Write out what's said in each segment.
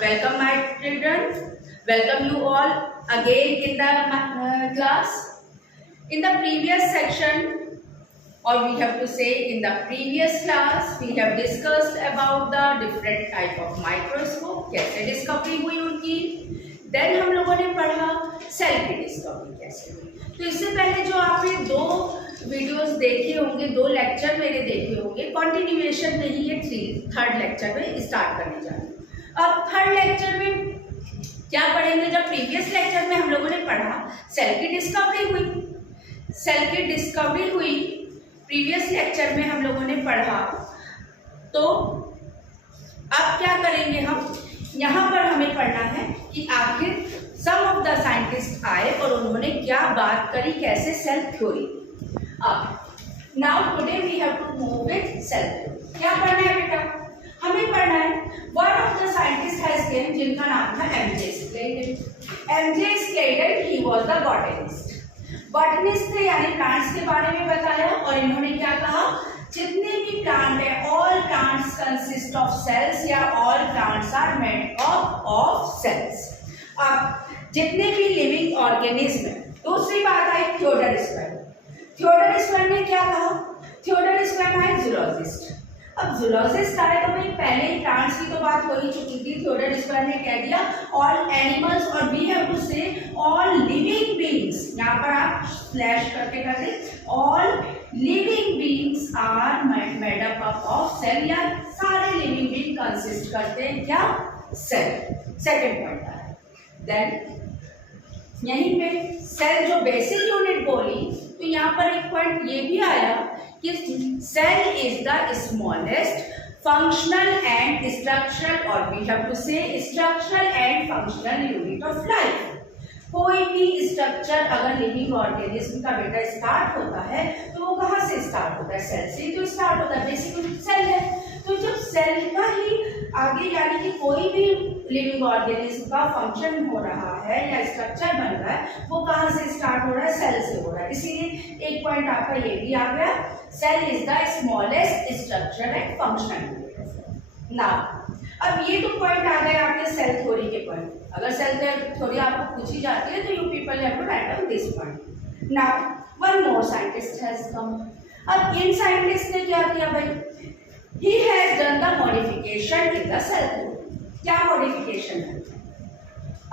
Welcome my children. Welcome you all again in the class. In the previous section, or we have to say in the previous class, we have discussed about the different type of microscope, कैसे discovery हुई उनकी. Then हम लोगों ने पढ़ा cell की discovery कैसे हुई. तो इससे पहले जो आपने दो वीडियोस देखे होंगे, दो लेक्चर मेरे देखे होंगे, कंटिन्यूएशन में ही ये थर्ड लेक्चर में स्टार्ट करने जा रहे हैं. अब थर्ड लेक्चर में क्या पढ़ेंगे? जब प्रीवियस लेक्चर में हम लोगों ने पढ़ा सेल की डिस्कवरी हुई, सेल की डिस्कवरी हुई प्रीवियस लेक्चर में हम लोगों ने पढ़ा. तो अब क्या करेंगे हम? यहाँ पर हमें पढ़ना है कि आखिर सम ऑफ द साइंटिस्ट आए और उन्होंने क्या बात करी, कैसे सेल थ्योरी. अब now today we have to move with cell theory. क्या पढ़ना है बेटा? हमें पढ़ना है one of the scientist has came, जिनका नाम था M J Schleiden. M J Schleiden he was the botanist. Botanist थे, यानी प्लांट्स के बारे में बताया. और इन्होंने क्या कहा? जितने भी प्लांट है, all plants consist of cells, या all plants are made of cells. अब जितने भी लिविंग ऑर्गेनिज्म है. दूसरी बात आई थियोडर स्क्वेर. थियोडर स्क्वेर ने क्या कहा? थियोडर स्क्वेर आए जूलॉजिस्ट. अब जूलॉजिस्ट आए तो भाई पहले ही प्लांट्स की तो बात हो ही चुकी थी. थियोडर स्क्वेर ने कह दिया ऑल एनिमल्स, और we have to say all living beings. यहाँ पर आप स्लैश करके कर दे. All living beings are made up of cell, या सारे लिविंग बीइंग कंसिस्ट करते हैं क्या? सेल. सेकंड पॉइंट आया. देन यहीं पे सेल जो बेसिक यूनिट बोली, तो यहाँ पर एक पॉइंट ये भी आया कि cell is the smallest functional and structural, और we have to say structural and functional unit of life. कोई भी स्ट्रक्चर अगर लिविंग ऑर्गेनिज्म का बेटा स्टार्ट होता है तो वो कहाँ से स्टार्ट होता है? सेल से तो स्टार्ट होता है. बेसिक यूनिट सेल है. तो जब सेल का ही आगे, यानी कि कोई भी लिविंग ऑर्गेनिज्म का फंक्शन हो रहा है या स्ट्रक्चर बन रहा है, वो कहाँ से स्टार्ट हो रहा है? सेल से हो रहा है. इसीलिए एक पॉइंट आपका ये भी आ गया, cell is the smallest structure and functional unit. Now अब ये तो पॉइंट आ गए आपके सेल थ्योरी के पॉइंट. अगर सेल थ्योरी आपको पूछी जाती है तो you people have to write down this point. Now one more scientist has come. अब इन साइंटिस्ट ने क्या किया भाई? He has done the modification in the cell theory. क्या मॉडिफिकेशन है?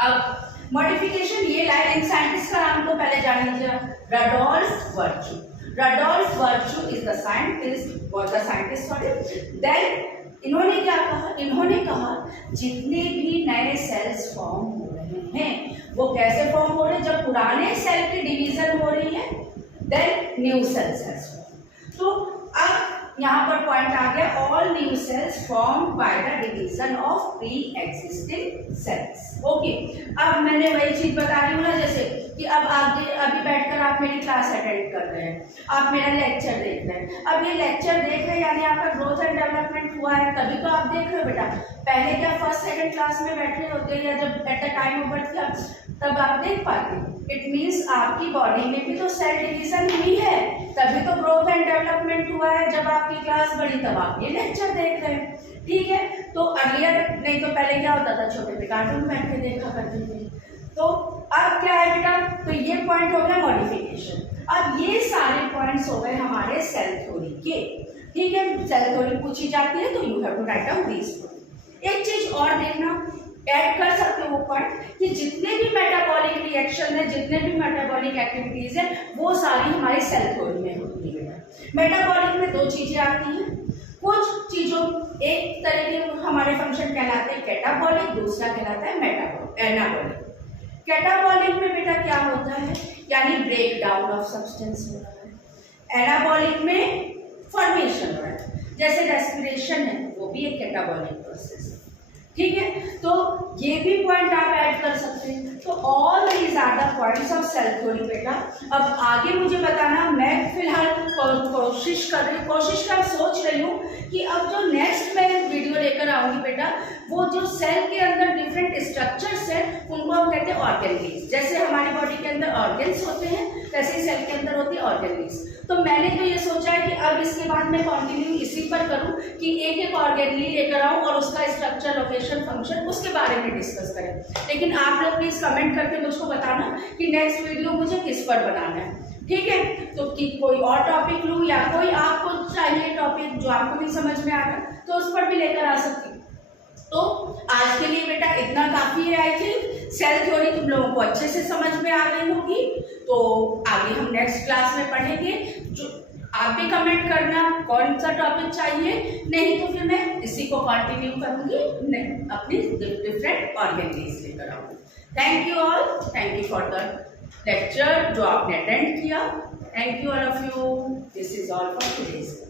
अब मॉडिफिकेशन ये लाए. इन साइंटिस्ट का नाम तो पहले जान लीजिए, Rudolf virtue. Rudolf virtue is the scientist, और द साइंटिस्ट सॉरी. देन इन्होंने क्या कहा? इन्होंने कहा जितने भी नए सेल्स फॉर्म हो रहे हैं वो कैसे फॉर्म हो रहे हैं? जब पुराने सेल की डिवीजन हो रही है, then new cells has form. तो अब यहाँ पर पॉइंट आ गया, all new cells form by the division of pre existing cells. Okay. अब मैंने वही चीज बता रही हूँ ना, जैसे कि अब आप अभी बैठकर आप मेरी क्लास अटेंड कर रहे हैं, आप मेरा लेक्चर देख रहे हैं. अब ये लेक्चर देख रहे हैं यानी आपका ग्रोथ एंड डेवलपमेंट हुआ है, तभी तो आप देख रहे हो बेटा. पहले क्या फर्स्ट सेकंड क्लास में बैठे होते, या जब at the time of birth था तब आप देख पाते. इट मीन्स आपकी बॉडी में भी तो सेल डिवीजन हुई है, तभी तो ग्रोथ एंड डेवलपमेंट हुआ है. जब आपकी क्लास बढ़ी तब आप ये लेक्चर देख रहे हैं. ठीक है. तो अर्लियर नहीं तो पहले क्या होता था, छोटे पे कार्टून बैठ के देखा करते थे. तो अब क्या है बेटा? तो ये पॉइंट हो गया मॉडिफिकेशन. अब ये सारे पॉइंट्स हो गए हमारे सेल थ्योरी के. ठीक है. सेल थ्योरी पूछी जाती है तो you have to write down this point. एक चीज और देखना, ऐड कर सकते हो वो पॉइंट, कि जितने भी मेटाबॉलिक रिएक्शन है, जितने भी मेटाबॉलिक एक्टिविटीज है, वो सारी हमारी सेल थ्योरी में होती है. मेटाबॉलिक में दो चीजें आती हैं. कुछ चीजों, एक तरह के हमारे फंक्शन कहलाते हैं कैटाबॉलिक, दूसरा कहलाता है मेटाबॉलिक, एनाबॉलिक. कैटाबॉलिक में बेटा क्या होता है? यानी ब्रेक डाउन ऑफ सब्सटेंस हो रहा है. एनाबॉलिक में फॉर्मेशन हो रहा है, जैसे रेस्पिरेशन है, वो भी एक कैटाबॉलिक प्रोसेस है. ठीक है. तो ये भी पॉइंट आप ऐड कर सकते हैं. तो all these are the points of cell theory बेटा. अब आगे मुझे बताना, मैं फिलहाल कोशिश कर सोच रही हूँ कि अब जो नेक्स्ट मैं वीडियो लेकर आऊंगी बेटा, वो जो सेल के अंदर डिफरेंट स्ट्रक्चर्स हैं उनको हम कहते हैं ऑर्गेनलीज. जैसे हमारी बॉडी के अंदर ऑर्गन्स होते हैं, वैसे सेल के अंदर होती है ऑर्गेनलीज. तो मैंने तो ये सोचा है कि अब इसके बाद मैं कंटिन्यू इसी पर करूं कि एक एक ऑर्गेनली लेकर आऊं और उसका स्ट्रक्चर, लोकेशन, फंक्शन उसके बाद बारे में डिस्कस करें। लेकिन आप लोग प्लीज कमेंट करके मुझको बताना कि नेक्स्ट वीडियो मुझे किस पर बनाना है, ठीक है। तो कि कोई और टॉपिक लूँ या कोई आपको चाहिए टॉपिक जो आपको नहीं समझ में आ रहा तो उस पर भी लेकर आ सकती हूँ। तो आज के लिए बेटा इतना काफी है। आई थिंक सेल थ्योरी तुम लोगों को अच्छे से समझ में आ गई होगी। तो आगे हम नेक्स्ट क्लास में पढ़ेंगे। जो आप भी कमेंट करना कौन सा टॉपिक चाहिए, नहीं तो फिर मैं इसी को कंटिन्यू करूंगी, अपनी डिफरेंट ऑर्गेनाइज लेकर आऊंगी। Thank you all, thank you for the lecture जो आपने अटेंड किया। Thank you all of you. This is all for today's.